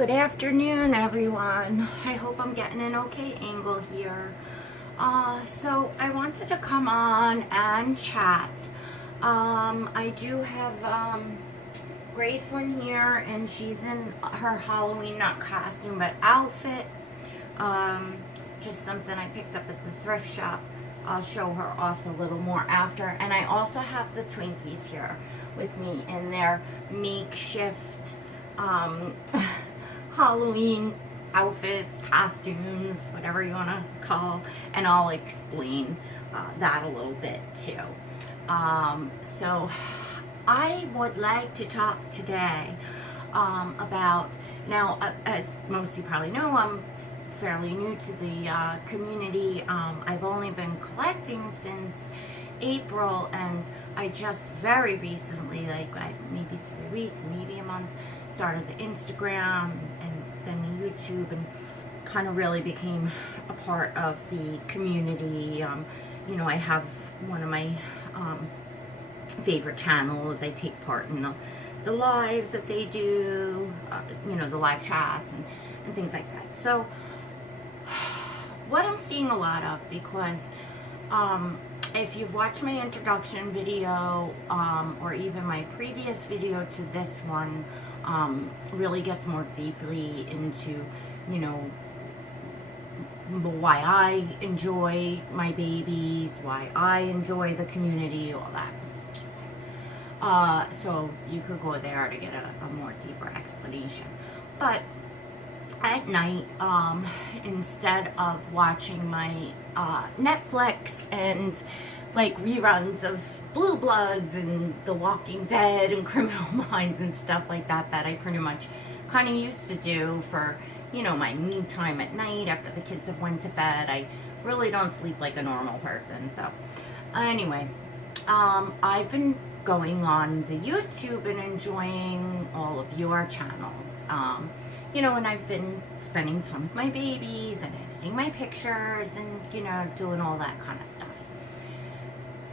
Good afternoon, everyone. I hope I'm getting an okay angle here. So I wanted to come on and chat. I do have Gracelyn here, and she's in her Halloween, not costume, but outfit. Just something I picked up at the thrift shop. I'll show her off a little more after. And I also have the Twinkies here with me in their makeshift Halloween outfits, costumes, whatever you want to call, and I'll explain that a little bit too. So I would like to talk today about, now as most of you probably know, I'm fairly new to the community. I've only been collecting since April, and I just very recently, like maybe 3 weeks, maybe a month, started the Instagram and then the YouTube, and kind of really became a part of the community. You know, I have one of my favorite channels. I take part in the lives that they do, you know, the live chats and things like that. So what I'm seeing a lot of, because if you've watched my introduction video or even my previous video to this one, really gets more deeply into, you know, why I enjoy my babies, why I enjoy the community, all that. So you could go there to get a more deeper explanation. But at night, instead of watching my Netflix and like reruns of Blue Bloods and The Walking Dead and Criminal Minds and stuff like that, that I pretty much kind of used to do for, you know, my me time at night after the kids have went to bed. I really don't sleep like a normal person. So anyway, I've been going on the YouTube and enjoying all of your channels. You know, and I've been spending time with my babies and editing my pictures and, you know, doing all that kind of stuff.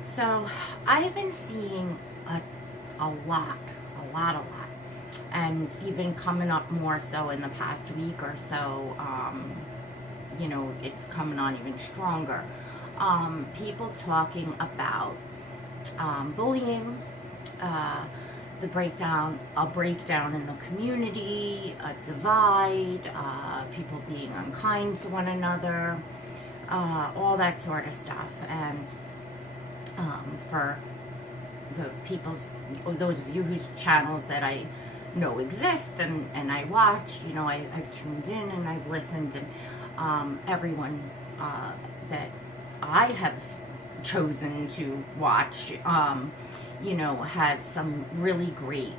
So I've been seeing a lot, and even coming up more so in the past week or so. You know, it's coming on even stronger. People talking about bullying, a breakdown in the community, a divide, people being unkind to one another, all that sort of stuff. And for those of you whose channels that I know exist and I watch, you know, I've tuned in and I've listened, and everyone that I have chosen to watch, you know, has some really great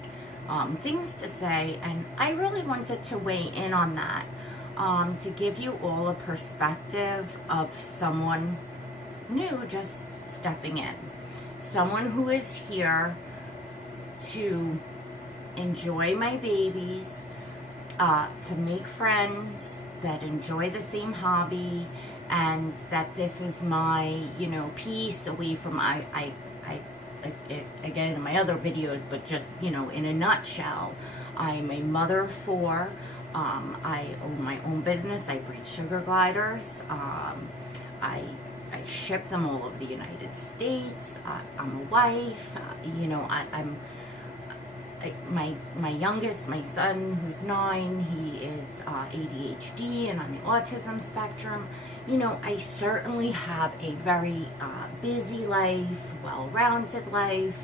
things to say, and I really wanted to weigh in on that, to give you all a perspective of someone new just stepping in, someone who is here to enjoy my babies, to make friends that enjoy the same hobby, and that this is my, you know, piece away from again in my other videos, but just, you know, in a nutshell, I'm a mother of 4. I own my own business. I breed sugar gliders. I ship them all over the United States. I'm a wife. You know, my youngest, my son, who's 9, he is ADHD and on the autism spectrum. You know, I certainly have a very busy life, well-rounded life.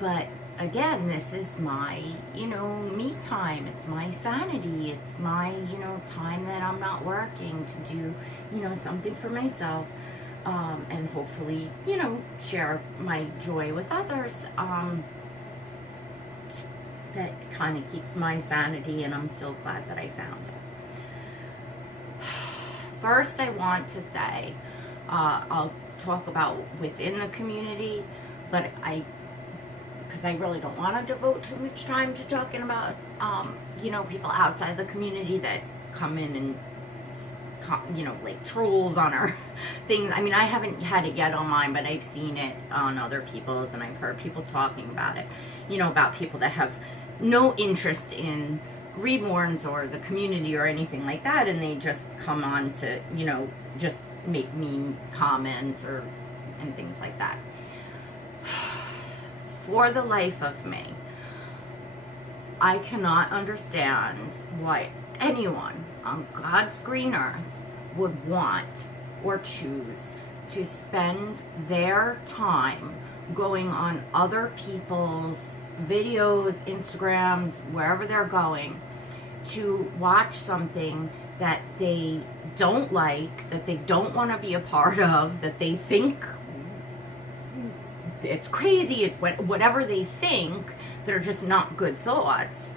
But again, this is my, you know, me time. It's my sanity. It's my, you know, time that I'm not working to do, you know, something for myself. And hopefully, you know, share my joy with others. That kind of keeps my sanity, and I'm so glad that I found it. First, I want to say, I'll talk about within the community, but because I really don't want to devote too much time to talking about, you know, people outside the community that come in and, you know, like trolls on our things. I mean, I haven't had it yet on mine, but I've seen it on other people's, and I've heard people talking about it, you know, about people that have no interest in reborns or the community or anything like that, and they just come on to, you know, just make mean comments or and things like that. For the life of me, I cannot understand why anyone on God's green earth would want or choose to spend their time going on other people's videos, Instagrams, wherever they're going, to watch something that they don't like, that they don't want to be a part of, that they think it's crazy, it's whatever they think, they're just not good thoughts.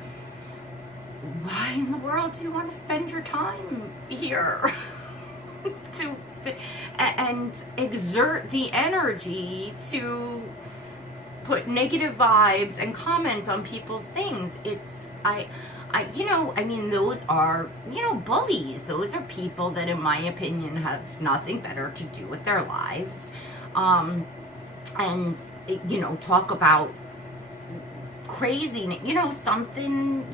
Why in the world do you want to spend your time here and exert the energy to put negative vibes and comment on people's things? I mean, those are, bullies. Those are people that, in my opinion, have nothing better to do with their lives. And, talk about crazy, something,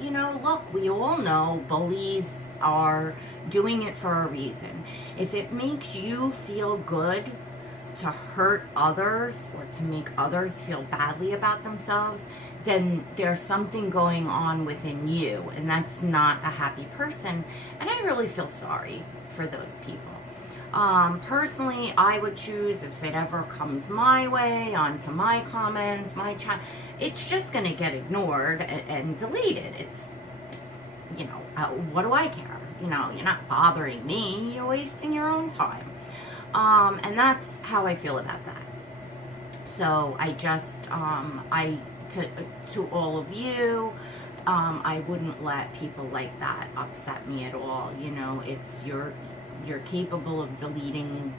look, we all know bullies are doing it for a reason. If it makes you feel good to hurt others or to make others feel badly about themselves, then there's something going on within you, and that's not a happy person. And I really feel sorry for those people. Personally, I would choose, if it ever comes my way, onto my comments, my chat, it's just going to get ignored and deleted. It's, what do I care? You're not bothering me. You're wasting your own time. And that's how I feel about that. So I just, to all of you, I wouldn't let people like that upset me at all. It's you're capable of deleting,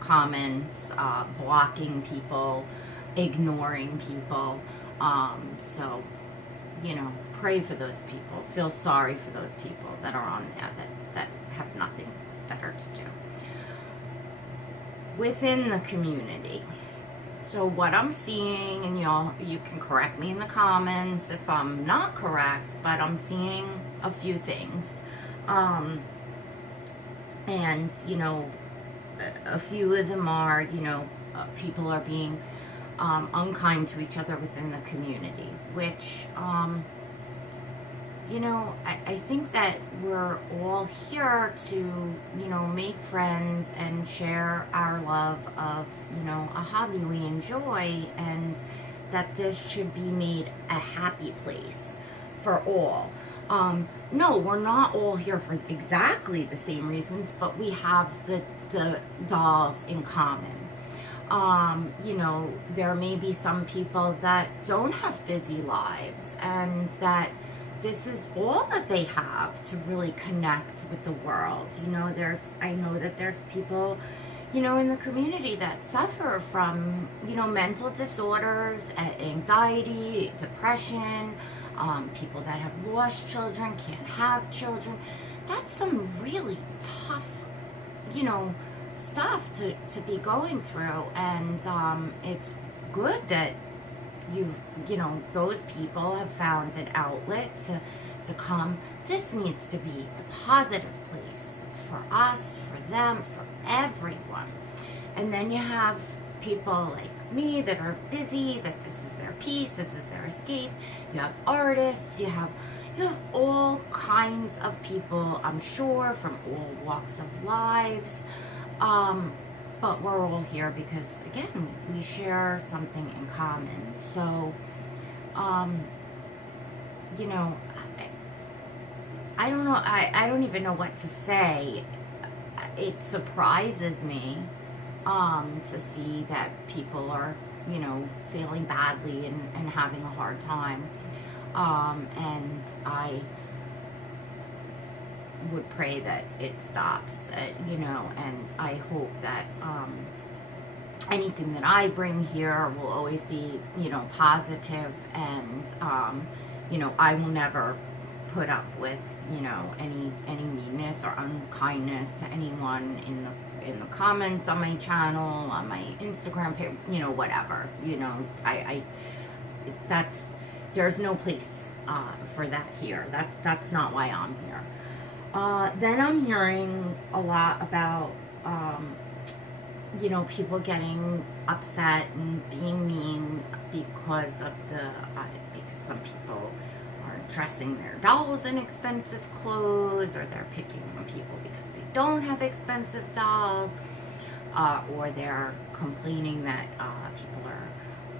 comments, blocking people, ignoring people. So, pray for those people. Feel sorry for those people that are on there that have nothing better to do. Within the community. So what I'm seeing, and you can correct me in the comments if I'm not correct, but I'm seeing a few things. And, a few of them are, people are being unkind to each other within the community, which, I think that we're all here to, make friends and share our love of, a hobby we enjoy, and that this should be made a happy place for all. No, we're not all here for exactly the same reasons, but we have the dolls in common. There may be some people that don't have busy lives, and that this is all that they have to really connect with the world. I know that there's people, in the community that suffer from, mental disorders, anxiety, depression, people that have lost children, can't have children. That's some really tough, stuff to be going through. And it's good that those people have found an outlet to come. This needs to be a positive place for us, for them, for everyone. And then you have people like me that are busy, that this is their peace, this is their escape. You have artists, you have all kinds of people, I'm sure, from all walks of lives. But we're all here because, again, we share something in common. So, I don't know, I don't even know what to say. It surprises me to see that people are, feeling badly and having a hard time. And I would pray that it stops, and I hope that anything that I bring here will always be, positive, and, I will never put up with, any meanness or unkindness to anyone in the comments on my channel, on my Instagram page, whatever, there's no place for that here. That's not why I'm here. Then I'm hearing a lot about, people getting upset and being mean because of because some people are dressing their dolls in expensive clothes, or they're picking on people because they don't have expensive dolls, or they're complaining that people are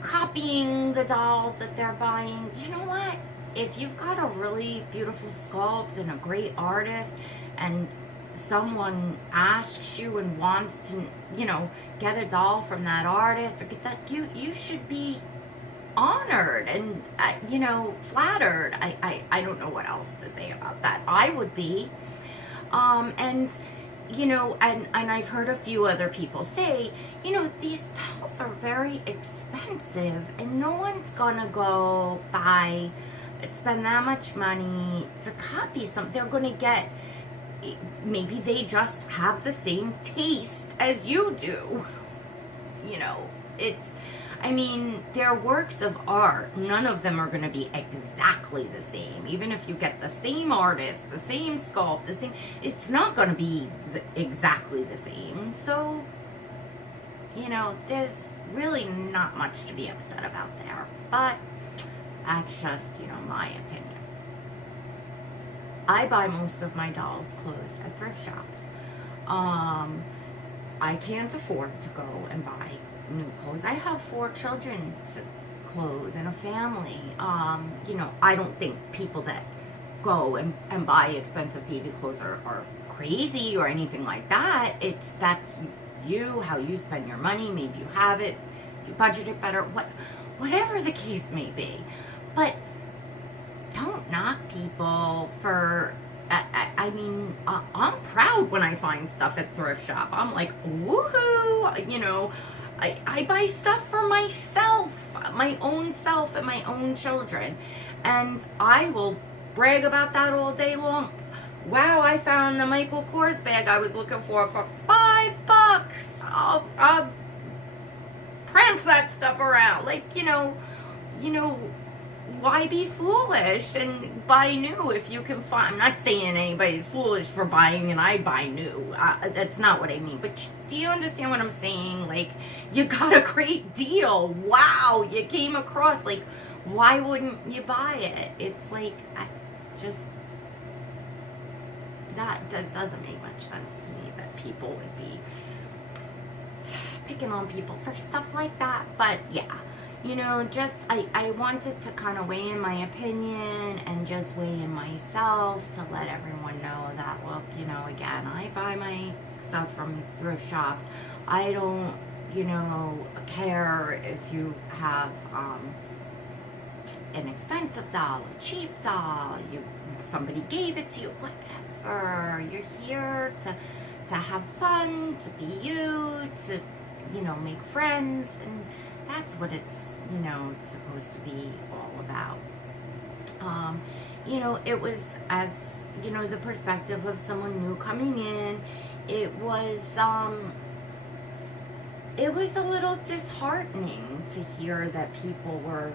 copying the dolls that they're buying. You know what? If you've got a really beautiful sculpt and a great artist, and someone asks you and wants to, get a doll from that artist, or get that, you should be honored and, flattered. I don't know what else to say about that. I would be. And I've heard a few other people say, these dolls are very expensive, and no one's gonna go spend that much money to copy something. They're gonna get, maybe they just have the same taste as you do. They're works of art. None of them are going to be exactly the same. Even if you get the same artist, the same sculpt, it's not going to be exactly the same. So, there's really not much to be upset about there. But that's just, my opinion. I buy most of my dolls' clothes at thrift shops. I can't afford to go and buy new clothes. I have 4 children to clothe and a family. I don't think people that go and buy expensive baby clothes are crazy or anything like that. That's how you spend your money. Maybe you have it, you budget it better, whatever the case may be. But don't knock people for, I'm proud when I find stuff at thrift shop. I'm like, woohoo, I buy stuff for myself, my own self and my own children. And I will brag about that all day long. Wow, I found the Michael Kors bag I was looking for $5. I'll prance that stuff around. Why be foolish and buy new if you can find? I'm not saying anybody's foolish for buying and I buy new. That's not what I mean. But do you understand what I'm saying? You got a great deal. Wow, you came across. Why wouldn't you buy it? It's that doesn't make much sense to me that people would be picking on people for stuff like that. But yeah. I wanted to kind of weigh in my opinion and just weigh in myself to let everyone know that, look, again, I buy my stuff from thrift shops. I don't, care if you have an expensive doll, a cheap doll, somebody gave it to you, whatever. You're here to have fun, to be you, to, make friends, and that's what it's, supposed to be all about. It was, as, the perspective of someone new coming in, it was a little disheartening to hear that people were,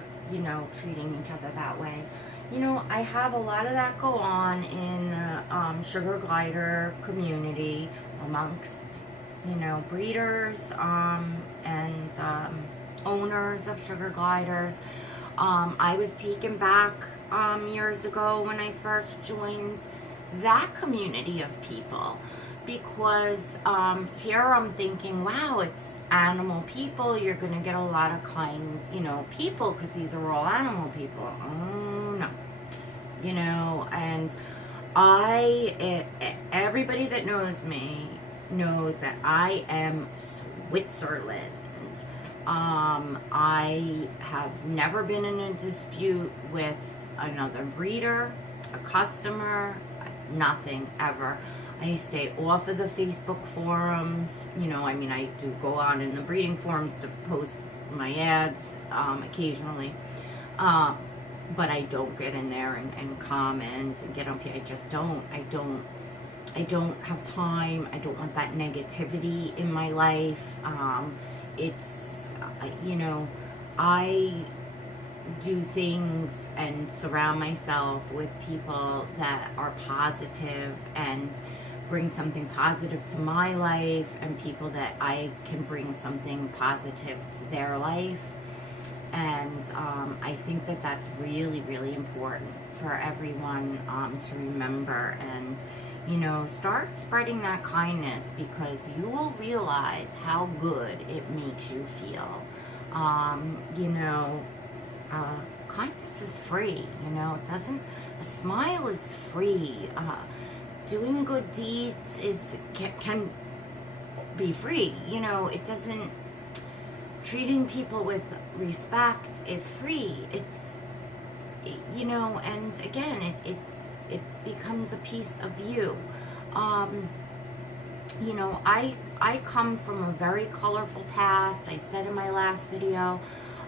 treating each other that way. I have a lot of that go on in the sugar glider community amongst, breeders and owners of sugar gliders. I was taken back years ago when I first joined that community of people, because here I'm thinking, wow, it's animal people. You're going to get a lot of kind, people, because these are all animal people. Oh, no. And everybody that knows me knows that I am Switzerland. I have never been in a dispute with another breeder, a customer, nothing ever. I stay off of the Facebook forums. I do go on in the breeding forums to post my ads occasionally. But I don't get in there and comment and get on. I just don't. I don't have time. I don't want that negativity in my life. do things and surround myself with people that are positive and bring something positive to my life, and people that I can bring something positive to their life. And I think that that's really, really important for everyone to remember. And, you know, start spreading that kindness, because you will realize how good it makes you feel. You know, kindness is free. You know, it doesn't, a smile is free. Doing good deeds can be free. You know, it doesn't, treating people with respect is free. You know, and again, it becomes a piece of you. You know, I come from a very colorful past. I said in my last video,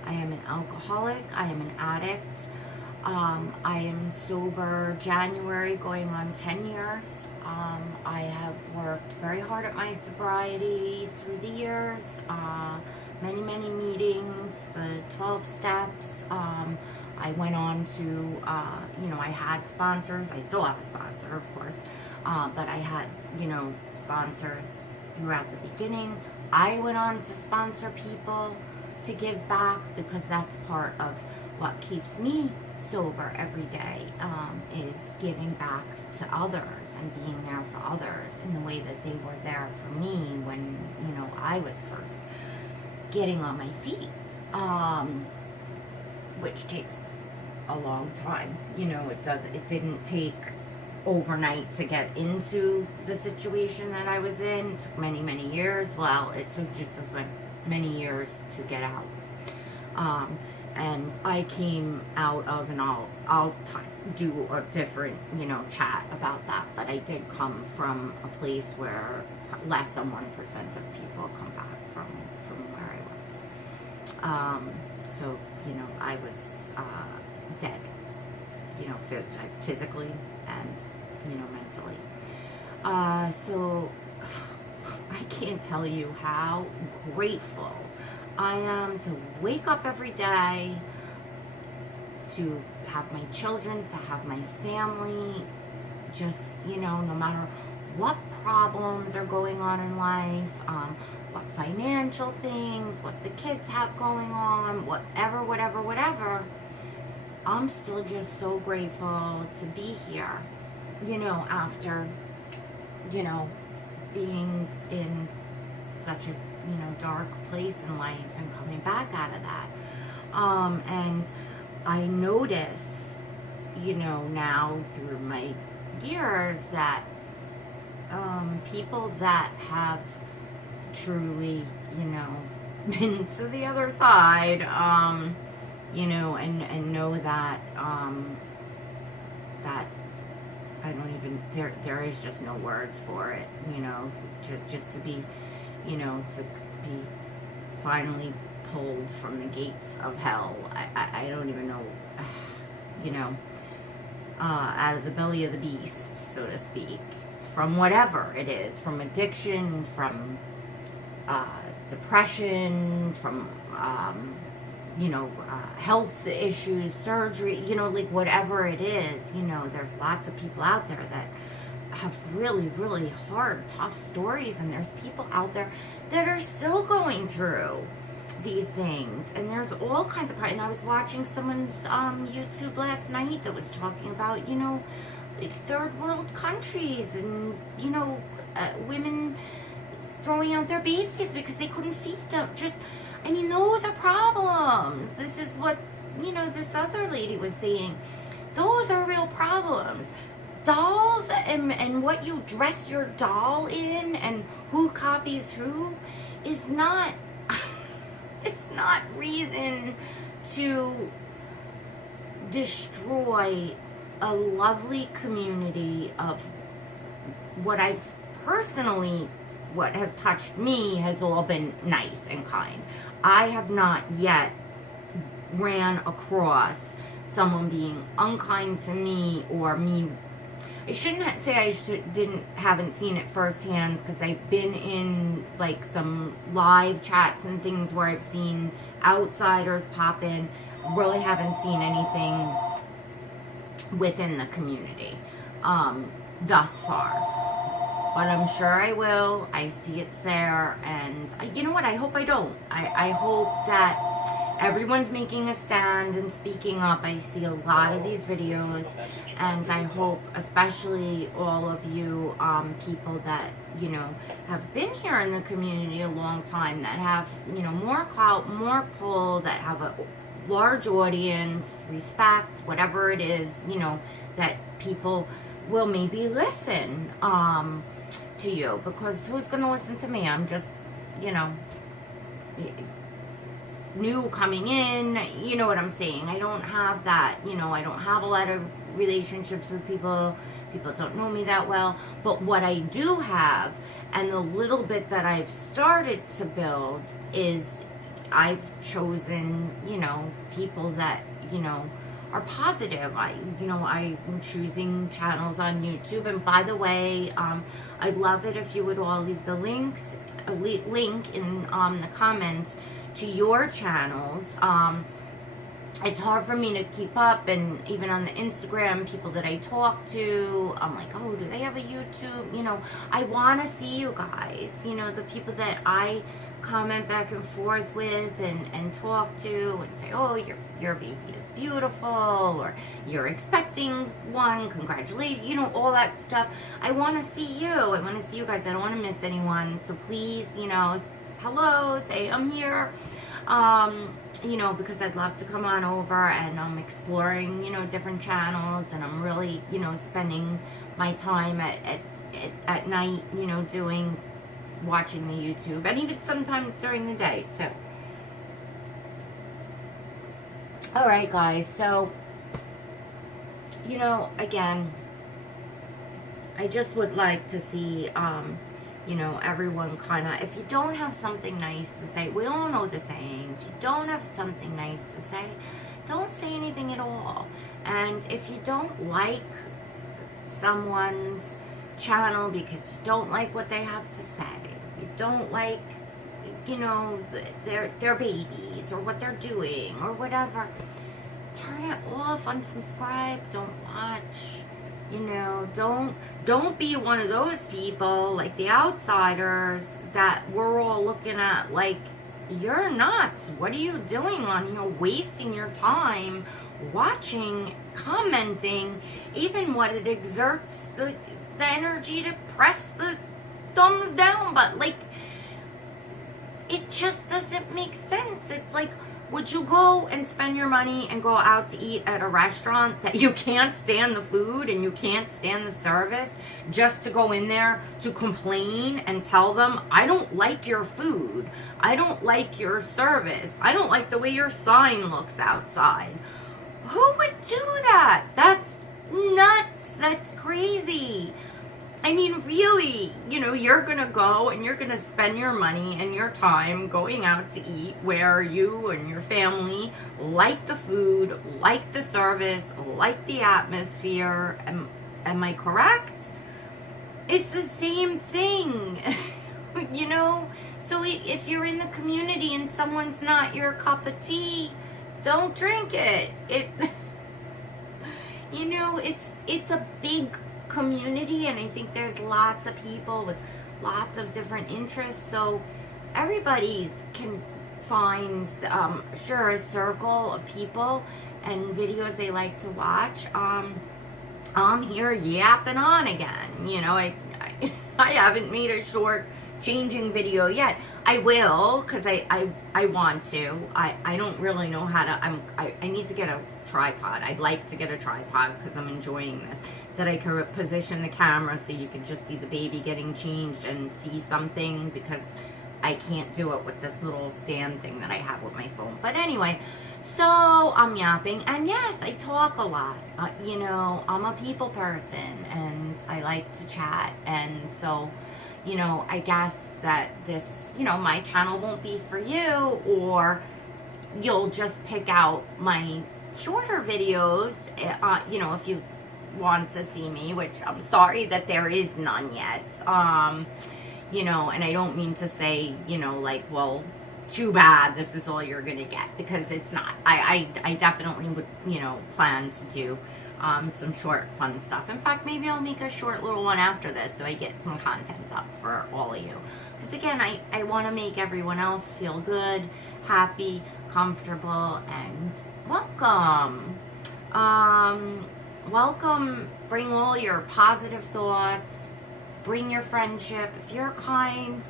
I am an alcoholic, I am an addict. I am sober January, going on 10 years. I have worked very hard at my sobriety through the years. Many meetings, the 12 steps. I went on to, you know, I had sponsors. I still have a sponsor, of course. But I had, you know, sponsors throughout the beginning. I went on to sponsor people to give back, because that's part of what keeps me sober every day, is giving back to others and being there for others in the way that they were there for me when, you know, I was first getting on my feet, which takes a long time. You know, it didn't take overnight to get into the situation that I was in. It took many years. Well, it took just as many years to get out. And I came out of, and I'll do a different, you know, chat about that, but I did come from a place where less than 1% of people come back from where I was. So, you know, I was dead, you know, physically and, you know, mentally. So I can't tell you how grateful I am to wake up every day, to have my children, to have my family, just, you know, no matter what problems are going on in life, what financial things, what the kids have going on, whatever, I'm still just so grateful to be here, you know, after, you know, being in such a, you know, dark place in life and coming back out of that. And I notice, you know, now through my years that people that have truly, you know, been to the other side, you know, and know that, that I don't even, there is just no words for it, you know, just to be, you know, to be finally pulled from the gates of hell. I don't even know, you know, out of the belly of the beast, so to speak, from whatever it is, from addiction, from depression, from, you know, health issues, surgery, you know, like whatever it is, you know, there's lots of people out there that have really hard, tough stories, and there's people out there that are still going through these things, and there's all kinds of, and I was watching someone's YouTube last night that was talking about, you know, like third world countries, and, you know, women throwing out their babies because they couldn't feed them. Just, I mean, those are problems. This is what, you know, this other lady was saying. Those are real problems. Dolls and what you dress your doll in and who copies who is not, it's not reason to destroy a lovely community of what I've personally, what has touched me has all been nice and kind. I have not yet ran across someone being unkind to me, or me, I shouldn't say haven't seen it firsthand, because I've been in like some live chats and things where I've seen outsiders pop in. really haven't seen anything within the community thus far. But I'm sure I will. I see it's there. And you know what? I hope I don't. I hope that everyone's making a stand and speaking up. I see a lot of these videos. And I hope, especially all of you people that, you know, have been here in the community a long time, that have, you know, more clout, more pull, that have a large audience, respect, whatever it is, you know, that people will maybe listen to you, because who's going to listen to me? I'm just, you know, new coming in, you know what I'm saying? I don't have that, you know, I don't have a lot of relationships with people. People don't know me that well. But what I do have, and the little bit that I've started to build, is I've chosen, you know, people that, you know, are positive. I'm choosing channels on YouTube. And by the way, I'd love it if you would all leave the link in the comments to your channels. It's hard for me to keep up, and even on the Instagram, people that I talk to, I'm like, oh, do they have a YouTube? You know, I want to see you guys, you know, the people that I comment back and forth with and talk to and say, oh, your baby is beautiful, or you're expecting one, congratulations, you know, all that stuff. I want to see you. I want to see you guys. I don't want to miss anyone. So please, you know, hello, say I'm here. You know, because I'd love to come on over, and I'm exploring, you know, different channels, and I'm really, you know, spending my time at night, you know, watching the YouTube, and even sometimes during the day too. Alright guys, so, you know, again, I just would like to see, you know, everyone kind of, if you don't have something nice to say, we all know the saying, if you don't have something nice to say, don't say anything at all. And if you don't like someone's channel because you don't like what they have to say, you don't like, you know, their babies or what they're doing or whatever, turn it off, unsubscribe, don't watch. You know, don't be one of those people, like the outsiders, that we're all looking at like, you're nuts. What are you doing on here, wasting your time watching, commenting, even what it exerts the energy to press the thumbs down, but like, it just doesn't make sense. It's like, would you go and spend your money and go out to eat at a restaurant that you can't stand the food and you can't stand the service, just to go in there to complain and tell them, I don't like your food, I don't like your service, I don't like the way your sign looks outside? Who would do that? That's nuts. That's crazy. I mean, really, you know, you're going to go and you're going to spend your money and your time going out to eat where you and your family like the food, like the service, like the atmosphere. Am I correct? It's the same thing, you know? So if you're in the community and someone's not your cup of tea, don't drink it. You know, it's a big community, and I think there's lots of people with lots of different interests, so everybody's can find sure a circle of people and videos they like to watch. I'm here yapping on again, you know. I haven't made a short changing video yet. I will, because I want to. I don't really know how to. I need to get a tripod. I'd like to get a tripod because I'm enjoying this, that I could position the camera so you could just see the baby getting changed and see something, because I can't do it with this little stand thing that I have with my phone. But anyway, so I'm yapping, and yes, I talk a lot. You know, I'm a people person, and I like to chat, and so, you know, I guess that this, you know, my channel won't be for you, or you'll just pick out my shorter videos, you know, if you want to see me, which I'm sorry that there is none yet. You know, and I don't mean to say, you know, like, well, too bad, this is all you're gonna get, because it's not. I definitely would, you know, plan to do some short fun stuff. In fact, maybe I'll make a short little one after this so I get some content up for all of you. Because again, I want to make everyone else feel good, happy, comfortable, and welcome. Welcome. Bring all your positive thoughts. Bring your friendship. If you're kind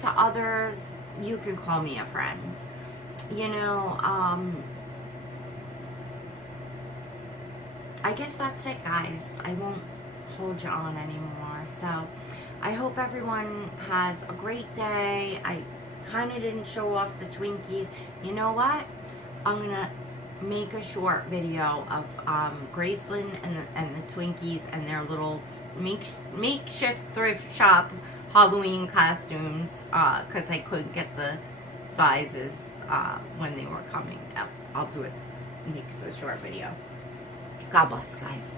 to others, you can call me a friend. You know, I guess that's it, guys. I won't hold you on anymore. So I hope everyone has a great day. I kind of didn't show off the Twinkies. You know what? I'm going to make a short video of Graceland and the Twinkies and their little makeshift thrift shop Halloween costumes, because I couldn't get the sizes when they were coming up. I'll do it, make a short video. God bless, guys.